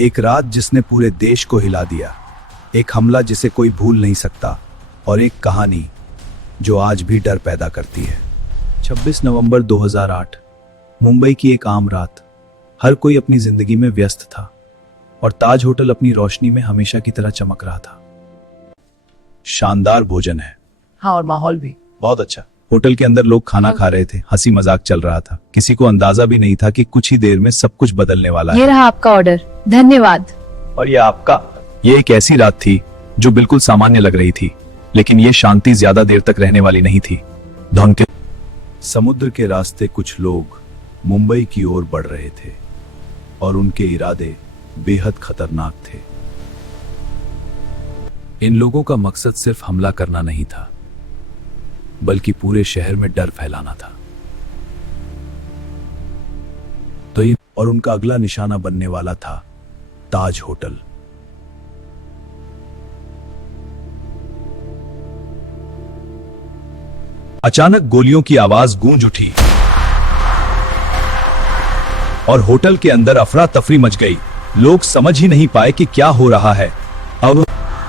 एक रात जिसने पूरे देश को हिला दिया, एक हमला जिसे कोई भूल नहीं सकता, और एक कहानी जो आज भी डर पैदा करती है। 26 नवंबर 2008, मुंबई की एक आम रात। हर कोई अपनी जिंदगी में व्यस्त था और ताज होटल अपनी रोशनी में हमेशा की तरह चमक रहा था। शानदार भोजन है। हाँ, और माहौल भी बहुत अच्छा। होटल के अंदर लोग खाना खा रहे थे, हंसी मजाक चल रहा था। किसी को अंदाजा भी नहीं था कि कुछ ही देर में सब कुछ बदलने वाला है। ये रहा आपका ऑर्डर, धन्यवाद। और ये आपका। ये एक ऐसी रात थी जो बिल्कुल सामान्य लग रही थी, लेकिन ये शांति ज्यादा देर तक रहने वाली नहीं थी। धुंध के समुद्र के रास्ते कुछ लोग मुंबई की ओर बढ़ रहे थे और उनके इरादे बेहद खतरनाक थे। इन लोगों का मकसद सिर्फ हमला करना नहीं था, बल्कि पूरे शहर में डर फैलाना था। तो ये और उनका अगला निशाना बनने वाला था ताज होटल। अचानक गोलियों की आवाज गूंज उठी और होटल के अंदर अफरा तफरी मच गई। लोग समझ ही नहीं पाए कि क्या हो रहा है। अब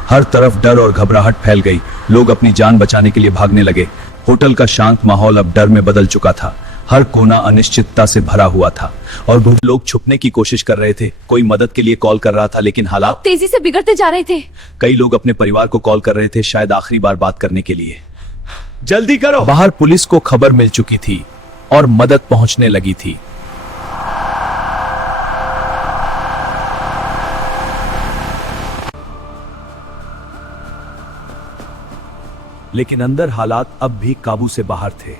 हर तरफ डर और घबराहट फैल गई। लोग अपनी जान बचाने के लिए भागने लगे। होटल का शांत माहौल अब डर में बदल चुका था। हर कोना अनिश्चितता से भरा हुआ था और लोग छुपने की कोशिश कर रहे थे। कोई मदद के लिए कॉल कर रहा था, लेकिन हालात तेजी से बिगड़ते जा रहे थे। कई लोग अपने परिवार को कॉल कर रहे थे, शायद आखिरी बार बात करने के लिए। जल्दी करो। बाहर पुलिस को खबर मिल चुकी थी और मदद पहुंचने लगी थी। लेकिन अंदर हालात अब भी काबू से बाहर थे।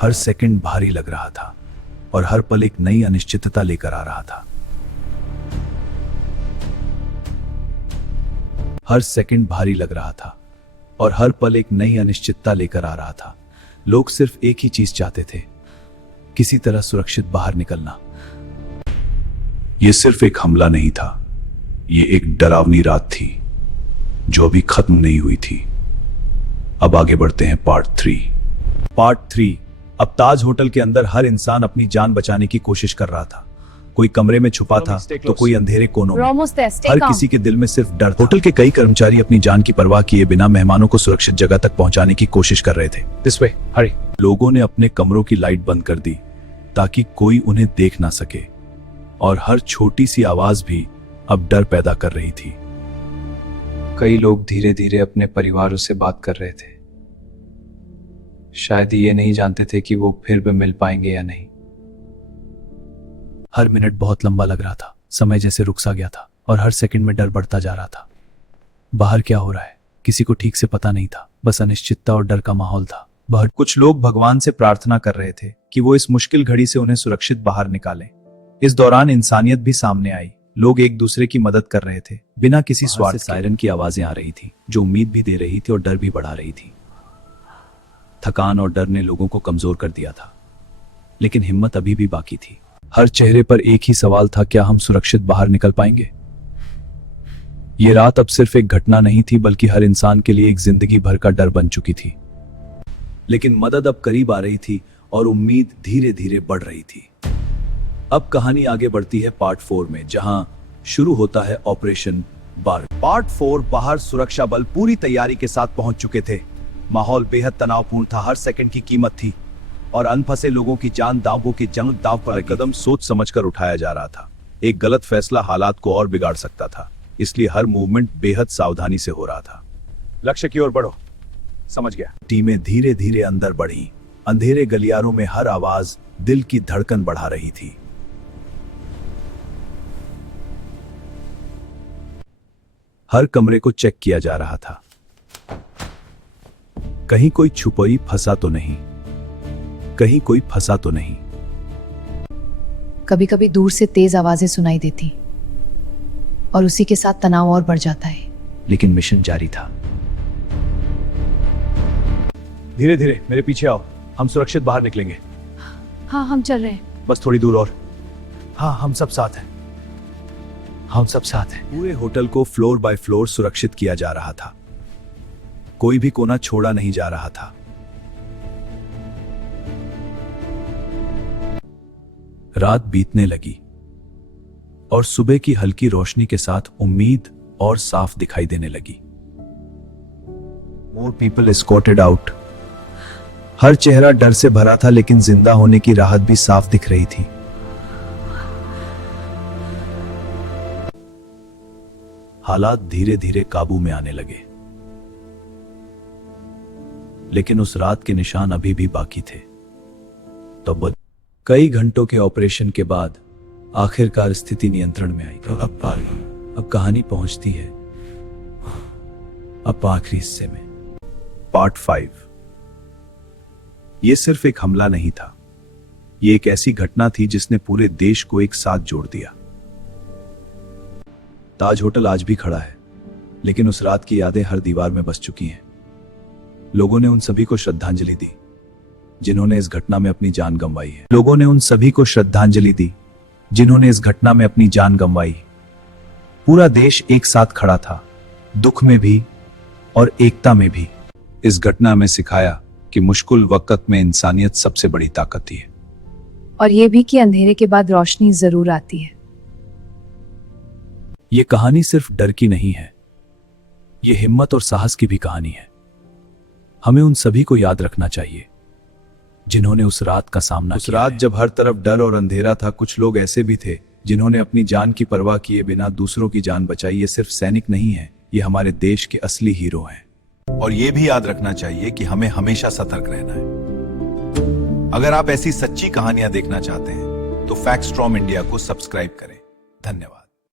हर सेकंड भारी लग रहा था और हर पल एक नई अनिश्चितता लेकर आ रहा था। हर सेकंड भारी लग रहा था और हर पल एक नई अनिश्चितता लेकर आ रहा था। लोग सिर्फ एक ही चीज चाहते थे, किसी तरह सुरक्षित बाहर निकलना। यह सिर्फ एक हमला नहीं था, यह एक डरावनी रात थी जो अभी खत्म नहीं हुई थी। अब आगे बढ़ते हैं पार्ट 3। अब ताज होटल के अंदर हर इंसान अपनी जान बचाने की कोशिश कर रहा था। कोई कमरे में छुपा था तो कोई अंधेरे कोनों में। हर किसी के दिल में सिर्फ डर था। होटल के कई कर्मचारी अपनी जान की परवाह किए बिना मेहमानों को सुरक्षित जगह तक पहुंचाने की कोशिश कर रहे थे। दिस वे, हरी। लोगों ने अपने कमरों की लाइट बंद कर दी ताकि कोई उन्हें देख ना सके, और हर छोटी सी आवाज भी अब डर पैदा कर रही थी। कई लोग धीरे धीरे अपने परिवारों से बात कर रहे थे। शायद ये नहीं जानते थे कि वो फिर भी मिल पाएंगे या नहीं। हर मिनट बहुत लंबा लग रहा था। समय जैसे रुक सा गया था और हर सेकंड में डर बढ़ता जा रहा था। बाहर क्या हो रहा है किसी को ठीक से पता नहीं था, बस अनिश्चितता और डर का माहौल था। बाहर कुछ लोग भगवान से प्रार्थना कर रहे थे कि वो इस मुश्किल घड़ी से उन्हें सुरक्षित बाहर निकालें। इस दौरान इंसानियत भी सामने आई। लोग एक दूसरे की मदद कर रहे थे बिना किसी स्वार्थ। सायरन की आवाजें आ रही थी जो उम्मीद भी दे रही थी और डर भी बढ़ा रही थी। थकान और डर ने लोगों को कमजोर कर दिया था, लेकिन हिम्मत अभी भी बाकी थी। हर चेहरे पर एक ही सवाल था, क्या हम सुरक्षित बाहर निकल पाएंगे? ये रात अब सिर्फ एक घटना नहीं थी, बल्कि हर इंसान के लिए एक जिंदगी भर का डर बन चुकी थी। लेकिन मदद अब करीब आ रही थी और उम्मीद धीरे धीरे बढ़ रही थी। अब कहानी आगे बढ़ती है पार्ट 4 में, जहां शुरू होता है ऑपरेशन बार। पार्ट 4। बाहर सुरक्षा बल पूरी तैयारी के साथ पहुंच चुके थे। माहौल बेहद तनावपूर्ण था, हर सेकंड की कीमत थी और अनफंसे लोगों की जान दावों की जंग दाव पर कदम सोच समझकर उठाया जा रहा था। एक गलत फैसला हालात को और बिगाड़ सकता था, इसलिए हर मूवमेंट बेहद सावधानी से हो रहा था। लक्ष्य की ओर बढ़ो। समझ गया। टीमें धीरे धीरे अंदर बढ़ी। अंधेरे गलियारों में हर आवाज दिल की धड़कन बढ़ा रही थी। हर कमरे को चेक किया जा रहा था, कहीं कोई छुपई फंसा तो नहीं, कहीं कोई फंसा तो नहीं। कभी कभी दूर से तेज आवाजें सुनाई देती और उसी के साथ तनाव और बढ़ जाता है। लेकिन मिशन जारी था। धीरे धीरे मेरे पीछे आओ, हम सुरक्षित बाहर निकलेंगे। हाँ, हम चल रहे हैं। बस थोड़ी दूर और। हाँ, हम सब साथ हैं। हम सब साथ हैं। पूरे होटल को फ्लोर बाय फ्लोर सुरक्षित किया जा रहा था। कोई भी कोना छोड़ा नहीं जा रहा था। रात बीतने लगी और सुबह की हल्की रोशनी के साथ उम्मीद और साफ दिखाई देने लगी। More people escorted out. हर चेहरा डर से भरा था, लेकिन जिंदा होने की राहत भी साफ दिख रही थी। हालात धीरे धीरे काबू में आने लगे, लेकिन उस रात के निशान अभी भी बाकी थे। तो कई घंटों के ऑपरेशन के बाद आखिरकार स्थिति नियंत्रण में आई। अब कहानी पहुंचती है अब आखिरी हिस्से में। पार्ट 5। यह सिर्फ एक हमला नहीं था, यह एक ऐसी घटना थी जिसने पूरे देश को एक साथ जोड़ दिया। ताज होटल आज भी खड़ा है, लेकिन उस रात की यादें हर दीवार में बस चुकी हैं। लोगों ने उन सभी को श्रद्धांजलि दी जिन्होंने इस घटना में अपनी जान गंवाई है। लोगों ने उन सभी को श्रद्धांजलि दी जिन्होंने इस घटना में अपनी जान गंवाई। पूरा देश एक साथ खड़ा था, दुख में भी और एकता में भी। इस घटना में सिखाया कि मुश्किल वक्त में इंसानियत सबसे बड़ी ताकत है, और ये भी कि अंधेरे के बाद रोशनी जरूर आती है। ये कहानी सिर्फ डर की नहीं है, ये हिम्मत और साहस की भी कहानी है। हमें उन सभी को याद रखना चाहिए जिन्होंने उस रात का सामना किया। उस रात जब हर तरफ डर और अंधेरा था, कुछ लोग ऐसे भी थे जिन्होंने अपनी जान की परवाह किए बिना दूसरों की जान बचाई। ये सिर्फ सैनिक नहीं है, ये हमारे देश के असली हीरो हैं। और ये भी याद रखना चाहिए कि हमें हमेशा सतर्क रहना है। अगर आप ऐसी सच्ची कहानियां देखना चाहते हैं तो फैक्ट फ्रॉम इंडिया को सब्सक्राइब करें। धन्यवाद।